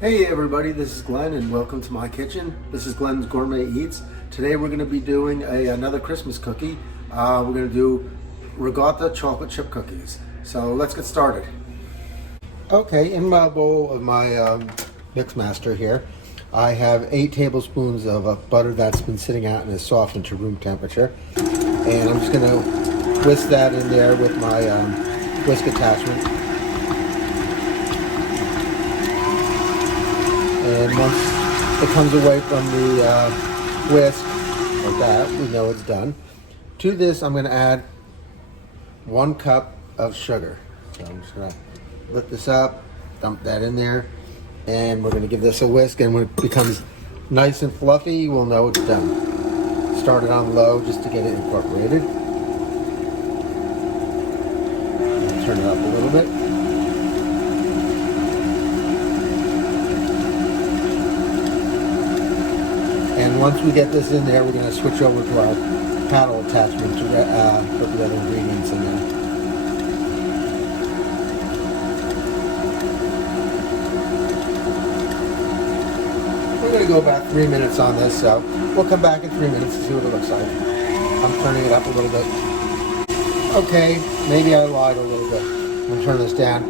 Hey everybody, this is Glenn and welcome to my kitchen. This is Glenn's Gourmet Eats. Today we're going to be doing another Christmas cookie. We're going to do Ricotta chocolate chip cookies. So let's get started. Okay, in my bowl of my mix master here, I have 8 tablespoons of butter that's been sitting out and is softened to room temperature. And I'm just going to whisk that in there with my whisk attachment. And once it comes away from the whisk, like that, we know it's done. To this, I'm going to add 1 cup of sugar. So I'm just going to lift this up, dump that in there, and we're going to give this a whisk. And when it becomes nice and fluffy, we'll know it's done. Start it on low just to get it incorporated. Turn it up a little bit. And once we get this in there, we're going to switch over to our paddle attachment to put the other ingredients in there. We're going to go about 3 minutes on this, so we'll come back in 3 minutes to see what it looks like. I'm turning it up a little bit. Okay, maybe I lied a little bit. I'm going to turn this down.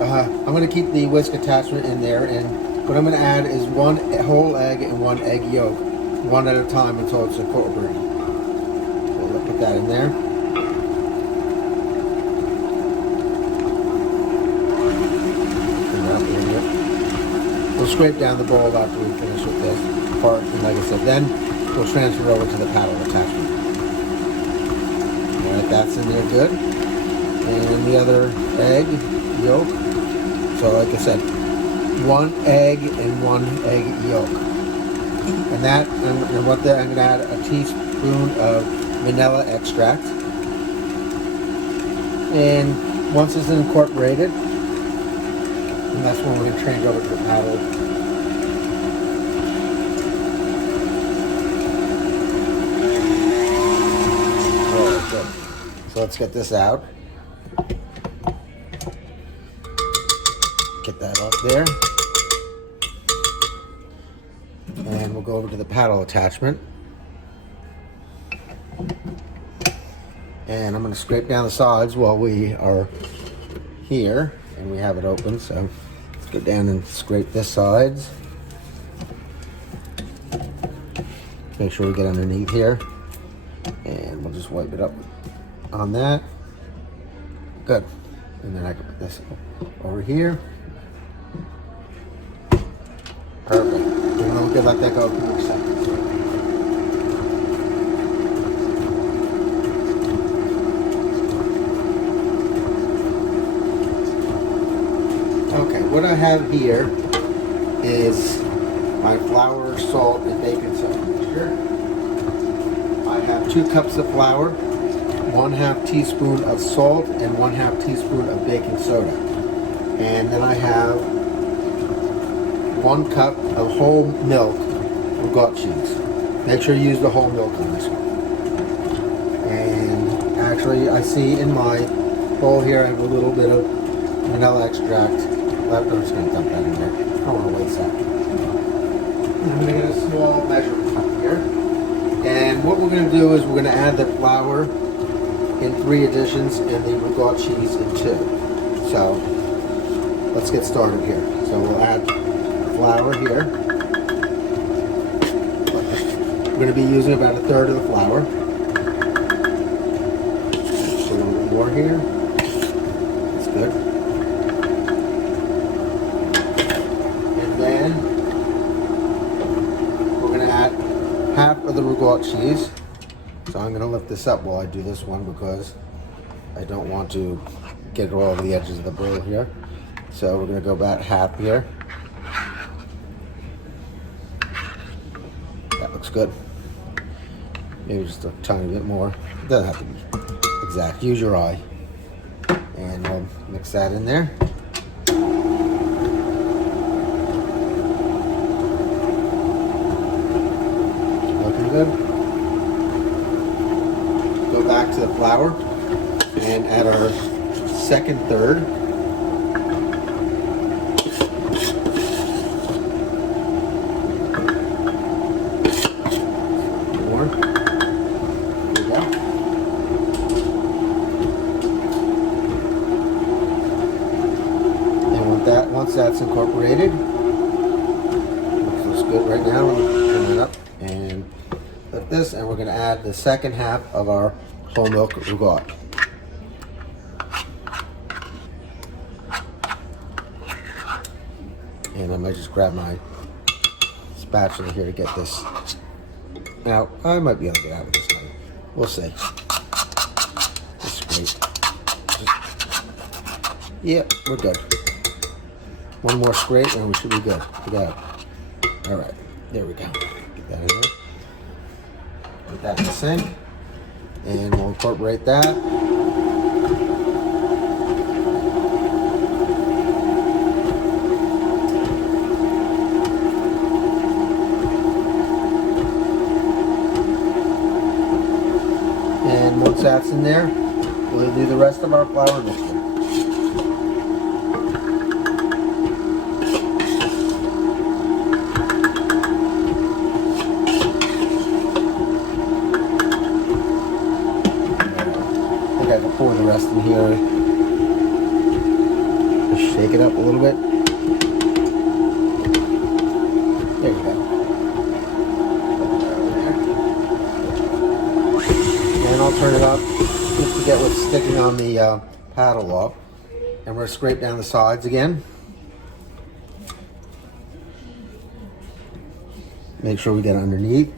I'm going to keep the whisk attachment in there, and what I'm going to add is 1 whole egg and 1 egg yolk, one at a time until it's incorporated. So we'll put that in there. We'll scrape down the bowl after we finish with this part, and like I said, then we'll transfer over to the paddle attachment. Alright, that's in there good. And the other egg yolk. So like I said, 1 egg and 1 egg yolk. And that, and what that, I'm going to add a teaspoon of vanilla extract. And once it's incorporated, and that's when we're going to change over to the paddle. Oh, good. So let's get this out. Get that up there. And we'll go over to the paddle attachment. And I'm going to scrape down the sides while we are here. And we have it open, so let's go down and scrape the sides. Make sure we get underneath here. And we'll just wipe it up on that. Good. And then I can put this over here. Perfect. We're going to let that go for a second. Okay, what I have here is my flour, salt, and baking soda mixture. I have 2 cups of flour, 1/2 teaspoon of salt, and 1/2 teaspoon of baking soda. And then I have 1 cup of whole milk Ricotta cheese. Make sure you use the whole milk on this one. And actually, I see in my bowl here I have a little bit of vanilla extract. I'm just going to dump that in there. I don't want to waste that. I'm going to get a small measuring cup here. And what we're going to do is we're going to add the flour in 3 additions and the Ricotta cheese in 2. So let's get started here. So we'll add flour here. We're going to be using about 1/3 of the flour. Just a little bit more here. That's good. And then we're going to add 1/2 of the Ricotta cheese. So I'm going to lift this up while I do this one because I don't want to get it all over the edges of the bowl here. So we're going to go about 1/2 here. That looks good. Maybe just a tiny bit more. It doesn't have to be exact. Use your eye. And we'll mix that in there. Looking good. Go back to the flour and add our second third. incorporated. Looks good right now. Turn it up and like this, and we're going to add the second half of our whole milk ricotta. And I might just grab my spatula here to get this. Now, I might be able to get out of this one. We'll see. This is great. Yeah, we're good. One more scrape and we should be good. We got it. All right, there we go. Get that in there. Put that in the sink. And we'll incorporate that. And once that's in there, we'll do the rest of our flour mixture. I can pour the rest in here. Just shake it up a little bit. There you go. And I'll turn it up just to get what's sticking on the paddle off. And we're going to scrape down the sides again. Make sure we get underneath.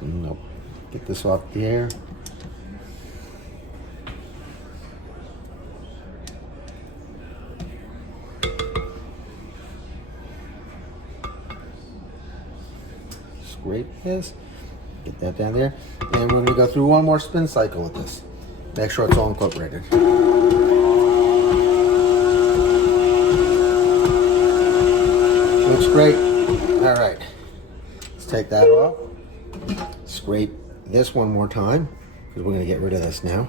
Nope. Get this off the air. Scrape this. Get that down there. And we're going to go through one more spin cycle with this. Make sure it's all incorporated. Looks great. All right. Let's take that off. Scrape this one more time because we're going to get rid of this now.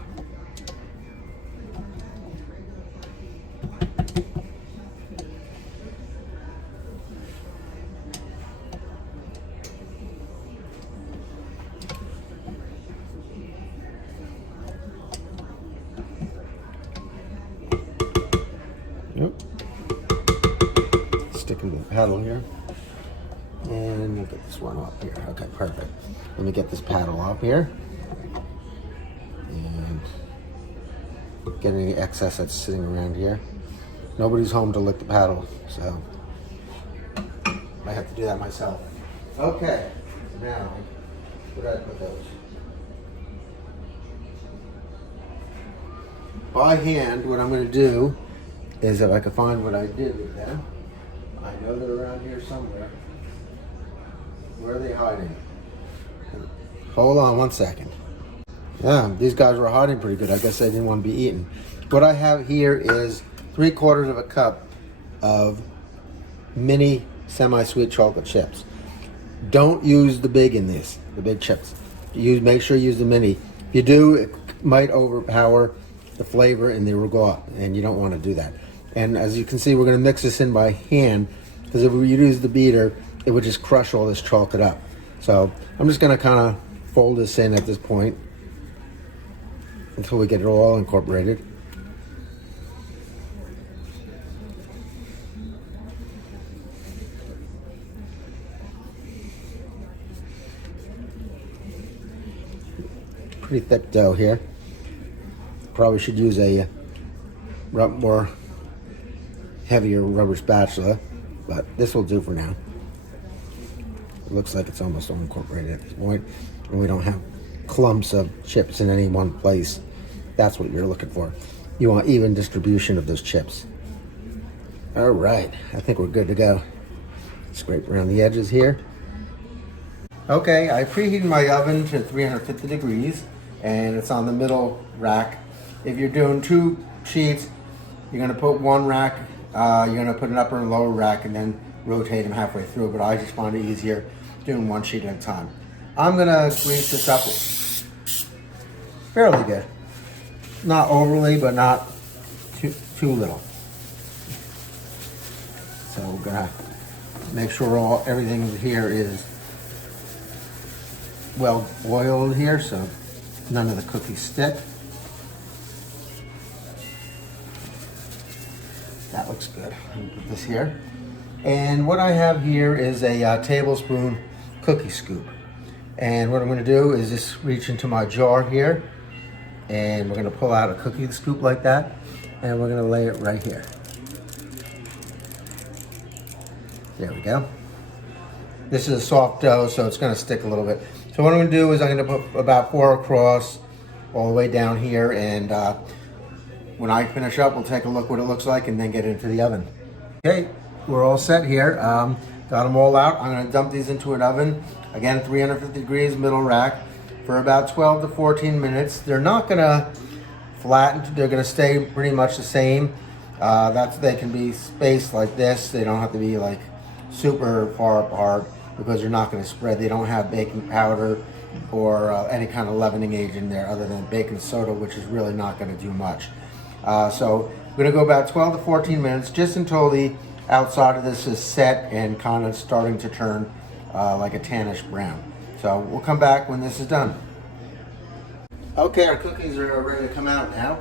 Yep. Stick in the paddle here. And we'll get this one off here. Okay, perfect. Let me get this paddle off here. And get any excess that's sitting around here. Nobody's home to lick the paddle, so I have to do that myself. Okay, now, where did I put those? By hand, what I'm going to do is, if I can find what I did with them, I know they're around here somewhere. Where are they hiding? Hold on one second. Yeah, these guys were hiding pretty good. I guess they didn't want to be eaten. What I have here is 3/4 of a cup of mini semi-sweet chocolate chips. Don't use the big in this, the big chips. Make sure you use the mini. If you do, it might overpower the flavor in the ricotta, and you don't want to do that. And as you can see, we're going to mix this in by hand, because if we use the beater, it would just crush all this chocolate up. So I'm just going to kind of fold this in at this point until we get it all incorporated. Pretty thick dough here. Probably should use a more heavier rubber spatula, but this will do for now. It looks like it's almost all incorporated at this point, and we don't have clumps of chips in any one place. That's what you're looking for. You want even distribution of those chips. All right, I think we're good to go. Scrape around the edges here. Okay, I preheated my oven to 350 degrees, and it's on the middle rack. If you're doing 2 sheets, you're gonna put one rack, you're gonna put an upper and lower rack, and then rotate them halfway through, but I just find it easier doing 1 sheet at a time. I'm gonna grease this up fairly good. Not overly, but not too little. So we're gonna make sure everything here is well oiled here, so none of the cookies stick. That looks good. I'm gonna put this here. And what I have here is a tablespoon cookie scoop. And what I'm gonna do is just reach into my jar here, and we're gonna pull out a cookie scoop like that, and we're gonna lay it right here. There we go. This is a soft dough, so it's gonna stick a little bit. So what I'm gonna do is I'm gonna put about 4 across all the way down here, and when I finish up, we'll take a look what it looks like and then get it into the oven. Okay, we're all set here. Got them all out. I'm gonna dump these into an oven. Again, 350 degrees, middle rack, for about 12 to 14 minutes. They're not gonna flatten, they're gonna stay pretty much the same. They can be spaced like this. They don't have to be like super far apart because you're not gonna spread. They don't have baking powder or any kind of leavening agent in there other than baking soda, which is really not gonna do much. So we're gonna go about 12 to 14 minutes just until the outside of this is set and kind of starting to turn like a tannish brown. So we'll come back when this is done. Okay, our cookies are ready to come out now.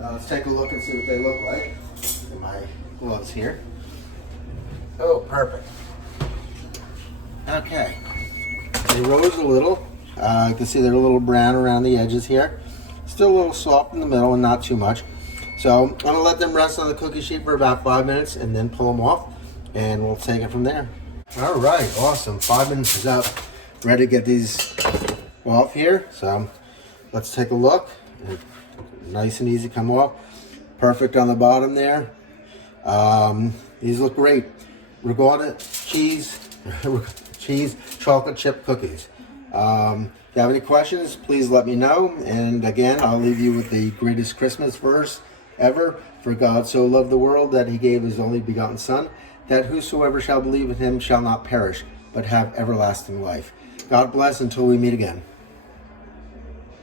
Let's take a look and see what they look like. Get my gloves here. Oh, perfect. Okay, they rose a little. You can see they're a little brown around the edges here. Still a little soft in the middle and not too much. So I'm gonna let them rest on the cookie sheet for about 5 minutes and then pull them off, and we'll take it from there. All right, awesome. 5 minutes is up. Ready to get these off here. So let's take a look. Nice and easy come off. Perfect on the bottom there. These look great. Ricotta cheese chocolate chip cookies. If you have any questions, please let me know. And again, I'll leave you with the greatest Christmas verse ever. For God so loved the world that he gave his only begotten Son, that whosoever shall believe in him shall not perish, but have everlasting life. God bless until we meet again.